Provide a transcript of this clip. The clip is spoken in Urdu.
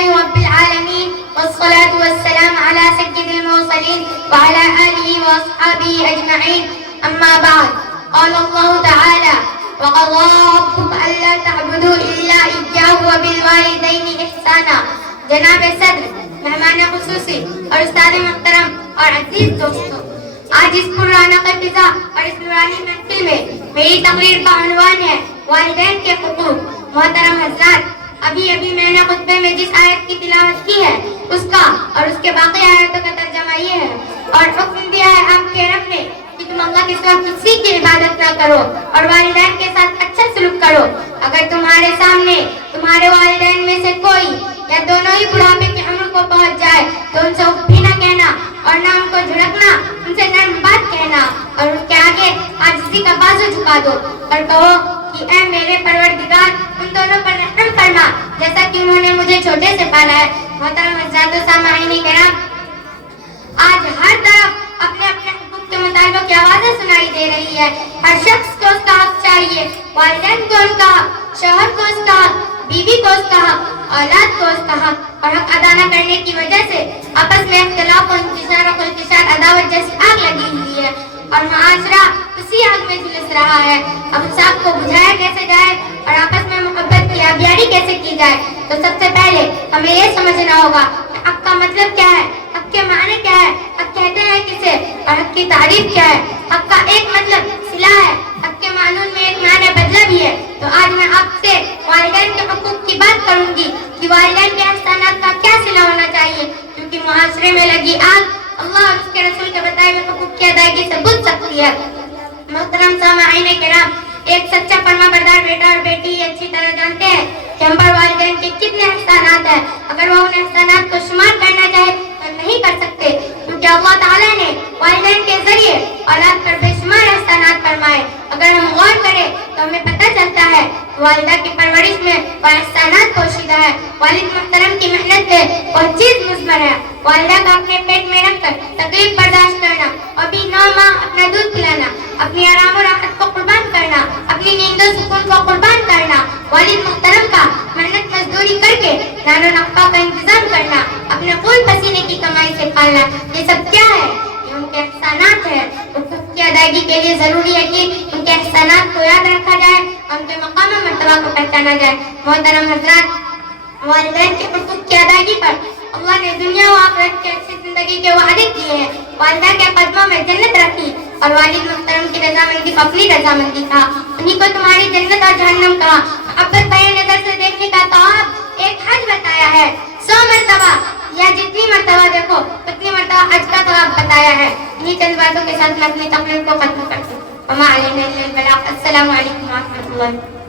لله رب العالمين والصلاة والسلام على سيد المرسلين وعلى آله وأصحابه أجمعين. أما بعد، قال الله تعالى: وقضى ربك ألا تعبدوا إلا إياه وبالوالدين إحسانا. جناب صدر، مہمان خصوصی اور استاد محترم اور عزیز دوستوں، آج اس پرانہ فضا اور اس نورانی محفل میں میری تقریر کا عنوان ہے والدین کے حقوق. محترم حضرات، ابھی میں نے خطبے میں جس آیت کی تلاوت کی ہے اس کا اور اس کے باقی آیتوں کا ترجمہ یہ ہے، اور حکم دیا ہے آپ کے رب نے کہ تم اللہ کے سوا کسی کی عبادت نہ کرو اور والدین کے ساتھ اچھا سلوک کرو. اگر تمہارے سامنے تمہارے والدین میں سے کوئی یا دونوں ہی بڑھاپے کی عمر کو پہنچ جائے تو ان سے اف بھی نہ کہنا اور نہ ان کو جھڑکنا، ان سے نرم بات کہنا اور ان کے آگے عاجزی کا بازو جھکا دو اور کہو کہ اے میرے پروردگار، ان دونوں پر رحم فرما جیسا کہ انہوں نے مجھے چھوٹے سے پالا ہے. محترم حضرات و سامعین کرام، آج ہر طرف اپنے اپنے حقوق کے مطالبہ کی آوازیں سنائی دے رہی ہے. ہر شخص کو اس کا حق چاہیے، والدین کو ان کا حق، شوہر کو اس کا حق، بیوی کو اس کا حق، اولاد کو اس کا حق. اور حق ادا نہ کرنے کی وجہ سے آپس میں اختلاف و انتشار و خلفشار عداوت جیسی آگ لگی ہوئی ہے اور معاشرہ اسی آگ میں جھلس رہا ہے. اب اس آگ کو بجھایا کیسے جائے اور آپس میں محبت کی آبیاری کیسے کی جائے؟ تو سب سے پہلے ہمیں یہ سمجھنا ہوگا کہ حق کا مطلب کیا ہے، حق کے معنی کیا ہے، حق کہتے ہیں کسے اور حق کی تعریف کیا ہے. حق کا ایک مطلب صلہ ہے، حق کے قانون میں ایک معنی بدلہ بھی ہے. تو آج میں آپ سے والدین کے حقوق کی بات کروں گی کہ والدین کے احسانات کا کیا صلہ ہونا چاہیے، کیونکہ معاشرے میں لگی آگ اللہ اور اس کے رسول کے بتائے ہوئے حقوق کی ادائیگی سے بجھ سکتی ہے. محترم سامعین کرام، ایک سچا فرما بردار بیٹا اور بیٹی اچھی طرح جانتے ہیں کہ ہم پر والدین کے کتنے احسانات ہیں. اگر وہ ان احسانات کو شمار کرنا چاہے تو نہیں کر سکتے، کیونکہ اللہ تعالیٰ نے والدین کے ذریعے اولاد پر بے شمار احسانات فرمائے. اگر ہم غور کریں تو ہمیں پتہ چلتا ہے والدہ کی پرورش میں وہ احسانات پوشیدہ ہے. والد محترم کی محنت ہے وہ چیز مضمر ہے. والدہ کا اپنے پیٹ میں رکھ کر تکلیف برداشت کرنا، ابھی 9 ماہ اپنا دودھ پلانا، اپنی آرام و راحت کو قربان کرنا، اپنی نیند و سکون کو قربان کرنا، والد محترم کا محنت مزدوری کر کے نان و نفقہ کا انتظام کرنا، اپنے خون پسینے کی کمائی سے پالنا، یہ سب کیا ہے؟ یہ ان کے احسانات ہے. حقوق کی ادائیگی کے لیے ضروری ہے کہ ان کے احسانات کو یاد رکھا جائے اور ان کے مقام و مرتبہ کو پہچانا جائے. محترم حضرات، والدین کے حقوق کی ادائیگی پر اللہ نے دنیا و آخرت کے اچھی زندگی کے وعدے کیے ہیں. والدہ کے قدموں میں جنت رکھی اور والد محترم کی رضامندی کو اپنی رضامندی کہا. انہیں کو تمہاری جنت اور جہنم کہا. محبت بے نظر سے دیکھنے کا تواب ایک حج بتایا ہے. 100 مرتبہ یا جتنی مرتبہ دیکھو اتنی مرتبہ حج کا ثواب بتایا ہے. انہیں چند باتوں کے ساتھ میں اپنی تقریر کو ختم کرتی ہوں. وما علینا الا البلاغ. السلام علیکم ورحمۃ اللہ.